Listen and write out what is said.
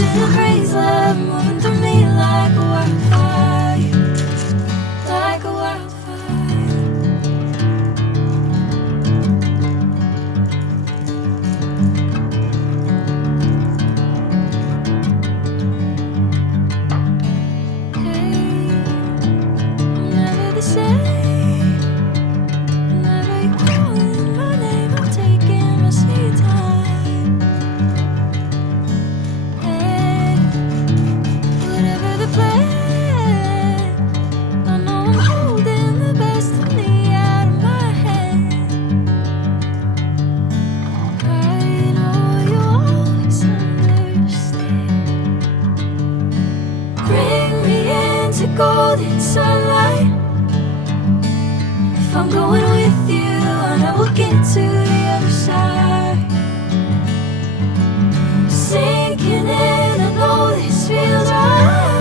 Watching the praise love moving through me like a wildfire, like a wildfire. Hey, I'm never the same. Whenever you're calling my name, I'm taking my sweet time. Hey, whatever the plan, I know I'm holding the best of me out of my hand. I know you always understand. Bring me into golden sunlight. If I'm going with you, I know we'll get to the other side. Sinking in, I know this feels right.